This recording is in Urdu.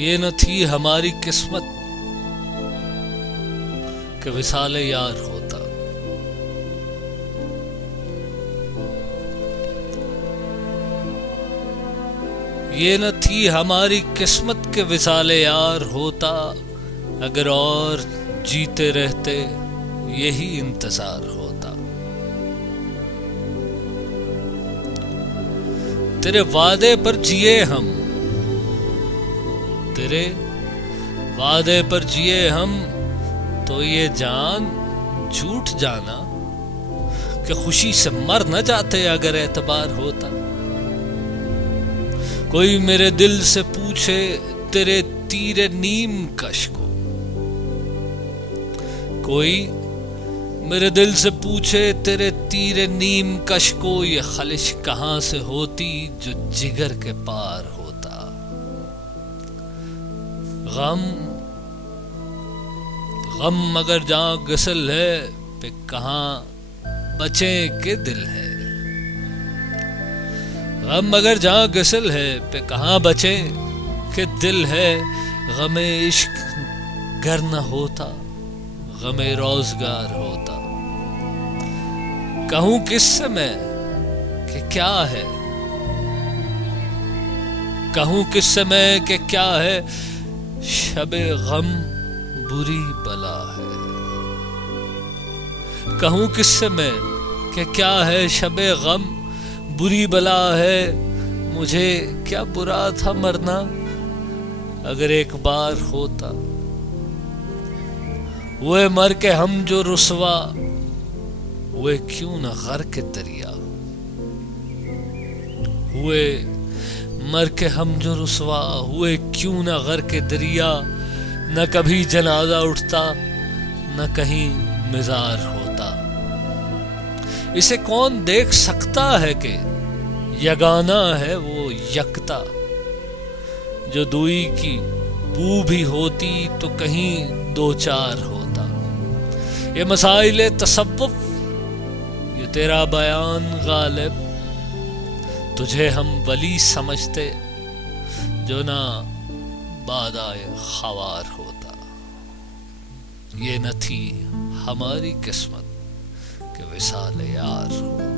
یہ نہ تھی ہماری قسمت کہ وصال یار ہوتا. یہ نہ تھی ہماری قسمت کہ وصال یار ہوتا. اگر اور جیتے رہتے یہی انتظار ہوتا. تیرے وعدے پر جیے ہم، تیرے وعدے پر جیے ہم، تو یہ جان جھوٹ جانا کہ خوشی سے مر نہ جاتے اگر اعتبار ہوتا. کوئی میرے دل سے پوچھے تیرے تیر نیم کش کو، کوئی میرے دل سے پوچھے تیرے تیر نیم کش کو، یہ خلش کہاں سے ہوتی جو جگر کے پار ہوتا. غم اگر جہاں غسل ہے پہ کہاں بچے کے دل ہے. غم اگر جہاں غسل ہے پہ کہاں بچے کہ دل ہے. غم عشق گر نہ ہوتا غم روزگار ہوتا. کہوں کس سے میں کہ کیا ہے، کہوں کس سے میں کہ کیا ہے. شب غم بری بلا ہے. کہوں کس سے میں کہ کیا ہے، شب غم بری بلا ہے. مجھے کیا برا تھا مرنا اگر ایک بار ہوتا. ہوئے مر کے ہم جو رسوا، ہوئے کیوں نہ غرق دریا. ہوئے مر کے ہم جو رسوا، ہوئے کیوں نہ غرق دریا. نہ کبھی جنازہ اٹھتا نہ کہیں مزار ہوتا. اسے کون دیکھ سکتا ہے کہ یگانہ ہے وہ یکتا. جو دوئی کی بو بھی ہوتی تو کہیں دو چار ہوتا. یہ مسائل تصوف، یہ تیرا بیان غالب. تجھے ہم ولی سمجھتے جو نہ بادائے خوار ہوتا. یہ نہ تھی ہماری قسمت کہ وصال یار ہوتا.